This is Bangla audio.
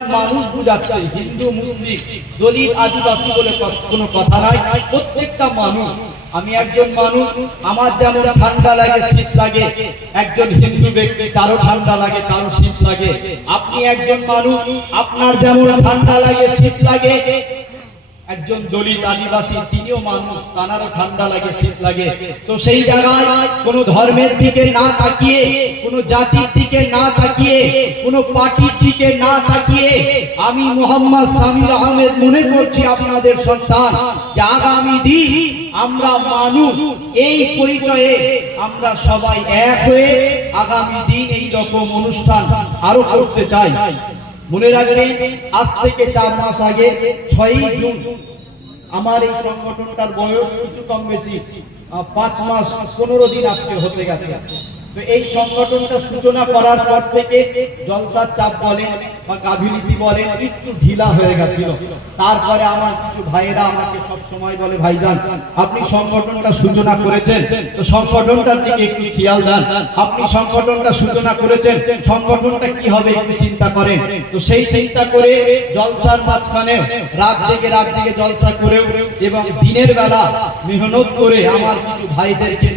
মানুষ বুঝাচ্ছে, হিন্দু, মুসলিম, দলিত, আদিবাসী বলে কথা নাই। প্রত্যেকটা মানুষ, আমি একজন মানুষ, আমার যেমন ঠান্ডা লাগে, শীত লাগে। একজন হিন্দু ব্যক্তি, তারও ঠান্ডা লাগে, তারও শীত লাগে। আপনি একজন মানুষ, আপনার যেমন ঠান্ডা লাগে, শীত লাগে একজন দলিত আদিবাসী, তিনিও মানুষ, তানারও ঠান্ডা লাগে, শীত লাগে। তো সেই জায়গায় কোনো ধর্মের দিকে না তাকিয়ে, কোনো জাতির দিকে না তাকিয়ে, কোনো পার্টির দিকে না তাকিয়ে, আমি মোহাম্মদ সামির আহমেদ মনে করছি আপনাদের সন্তান যে আগামী দিন আমরা মানুষ, এই পরিচয়ে আমরা সবাই এক হয়ে আগামী দিন এই রকম অনুষ্ঠান আরও করতে চাই। মনে রাখবেন আজ থেকে চার মাস আগে, ছয়ই জুন, আমার এই সংগঠনটার বয়স কিছু কম বেশি পাঁচ মাস, পনেরো দিন আজকে হতে গেছে। তো এই সংগঠনটা সূচনা করার পর থেকে জলসার চাপ বলেন বা গাভিনীতি বলেন, একটু ঢিলা হয়ে গেছিল। তারপরে আমার কিছু ভাইয়েরা আমাকে সব সময় বলে, ভাইজান, আপনি সংগঠনটা সূচনা করেছেন। তো সংগঠনটার দিকে একটু খেয়াল দেন। আপনি সংগঠনটা সূচনা করেছেন, সংগঠনটা কি হবে একটু চিন্তা করেন। তো সেই চিন্তা করে জলসার মাঝখানে রাত জেগে রাত জেগে জলসা করেও এবং দিনের বেলা মেহনত করে আমার কিছু ভাইদেরকে